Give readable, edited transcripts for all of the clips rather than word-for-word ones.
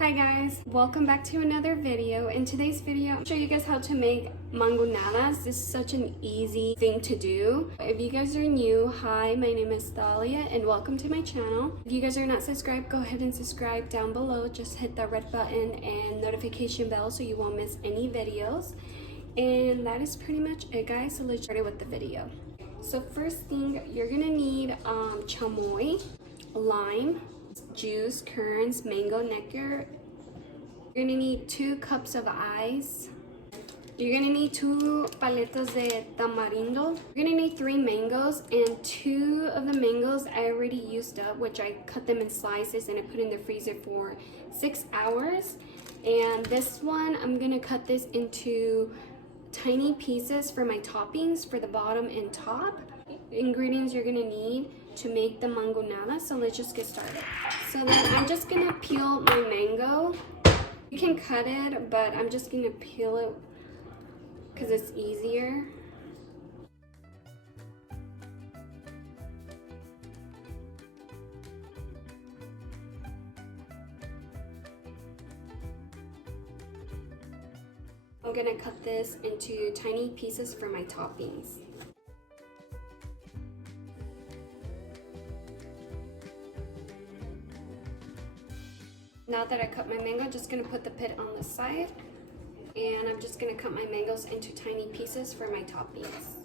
Hi guys, welcome back to another video. In today's video, I'll show you guys how to make mangonadas. This is such an easy thing to do. If you guys are new, hi, my name is Thalia and welcome to my channel. If you guys are not subscribed, go ahead and subscribe down below. Just hit the red button and notification bell so you won't miss any videos. And that is pretty much it, guys. So let's start with the video. So first thing, you're gonna need chamoy, lime, juice, kerns, mango, nectar. You're gonna need 2 cups of ice. You're gonna need 2 paletas de tamarindo. You're gonna need 3 mangoes, and 2 of the mangoes I already used up, which I cut them in slices and I put in the freezer for 6 hours. And this one, I'm gonna cut this into tiny pieces for my toppings for the bottom and top. Ingredients you're gonna need to make the mangonada. So let's just get started. So then I'm just gonna peel my mango. You can cut it, but I'm just gonna peel it because it's easier. I'm gonna cut this into tiny pieces for my toppings. Now that I cut my mango, I'm just gonna put the pit on the side, and I'm just gonna cut my mangoes into tiny pieces for my toppings.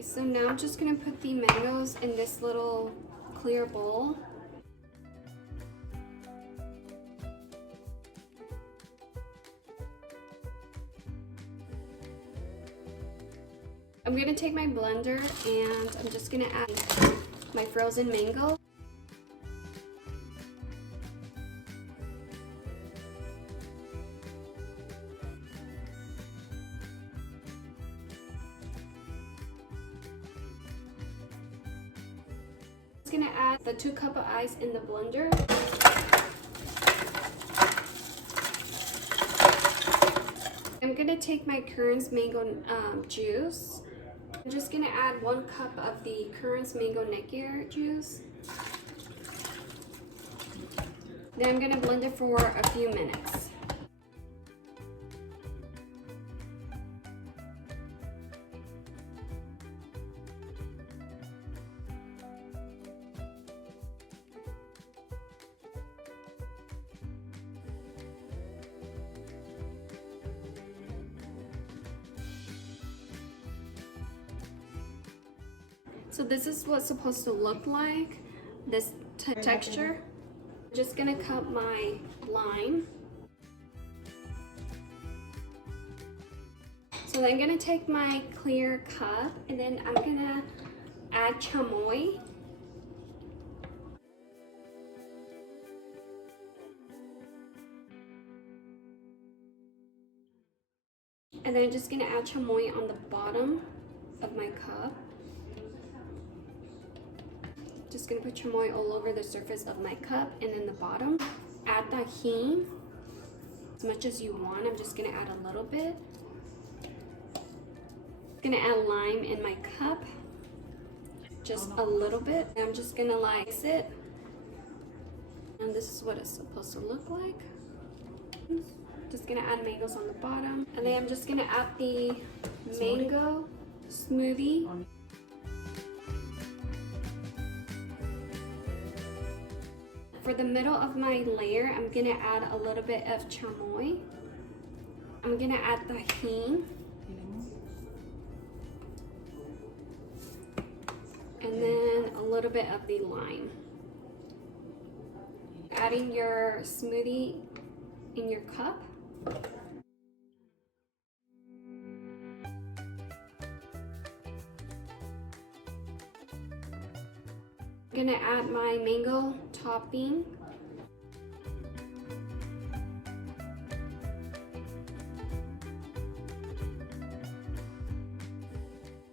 So now I'm just gonna put the mangoes in this little clear bowl. I'm gonna take my blender and I'm just gonna add my frozen mango. Gonna add the 2 cups of ice in the blender. I'm gonna take my kerns mango juice. I'm just gonna add 1 cup of the kerns mango nectar juice. Then I'm gonna blend it for a few minutes. So this is what's supposed to look like, this texture. I'm just gonna cut my lime. So then I'm gonna take my clear cup and then I'm gonna add chamoy. And then I'm just gonna add chamoy on the bottom of my cup. Just gonna put chamoy all over the surface of my cup and then the bottom. Add Tajin as much as you want. I'm just gonna add a little bit. Gonna add lime in my cup, just a little bit. I'm just gonna mix it, and this is what it's supposed to look like. Just gonna add mangoes on the bottom, and then I'm just gonna add the mango smoothie. For the middle of my layer, I'm gonna add a little bit of chamoy. I'm gonna add Tajin. And then a little bit of the lime. Adding your smoothie in your cup. I'm gonna add my mango topping.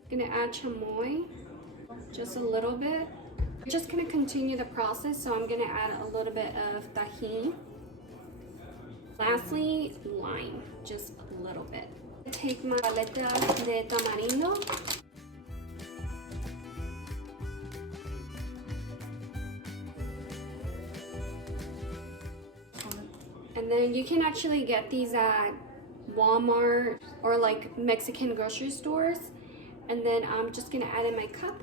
Gonna add chamoy, just a little bit. We're just gonna continue the process, so I'm gonna add a little bit of Tajin. Lastly, lime, just a little bit. Take my paleta de tamarindo. And then you can actually get these at Walmart or like Mexican grocery stores. And then I'm just gonna add in my cup.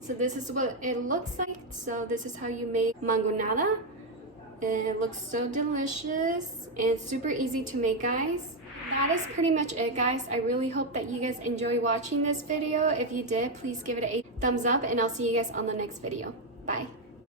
So this is what it looks like. So this is how you make mangonada. It looks so delicious and super easy to make, guys. That is pretty much it, guys. I really hope that you guys enjoy watching this video. If you did, please give it a thumbs up and I'll see you guys on the next video. Bye.